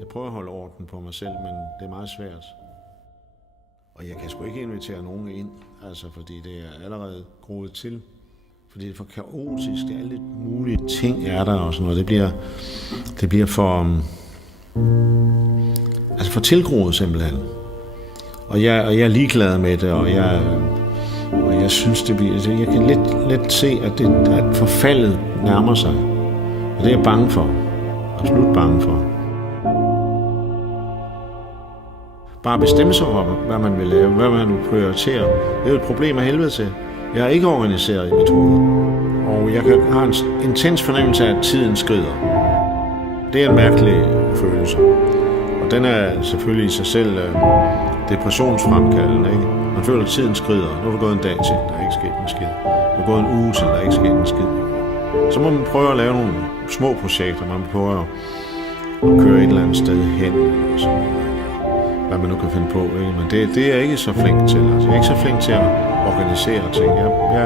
Jeg prøver at holde orden på mig selv, men det er meget svært. Og jeg kan sgu ikke invitere nogen ind, altså fordi det er allerede groet til. Fordi det er for kaotisk, det er alle mulige ting er der og sådan noget. Det bliver for, for tilgroet simpelthen. Og jeg er ligeglad med det, og jeg synes, jeg kan let se, at forfaldet nærmer sig. Og det er jeg bange for. Absolut bange for. Bare bestemme sig for, hvad man vil lave, hvad man vil prioritere. Det er jo et problem af helvede til. Jeg er ikke organiseret i mit hoved. Og jeg har en intens fornemmelse af, at tiden skrider. Det er en mærkelig følelse. Og den er selvfølgelig i sig selv depressionsfremkaldende, ikke? Man føler, at tiden skrider. Nu er der gået en dag til, der er ikke sket en skid. Der er gået en uge til, der er ikke sket en skid. Så må man prøve at lave nogle små projekter. Man prøver at køre et eller andet sted hen, eller sådan noget. Hvad man nu kan finde på, ikke? Men det er jeg ikke så flink til. Altså, jeg er ikke så flink til at organisere ting. Jeg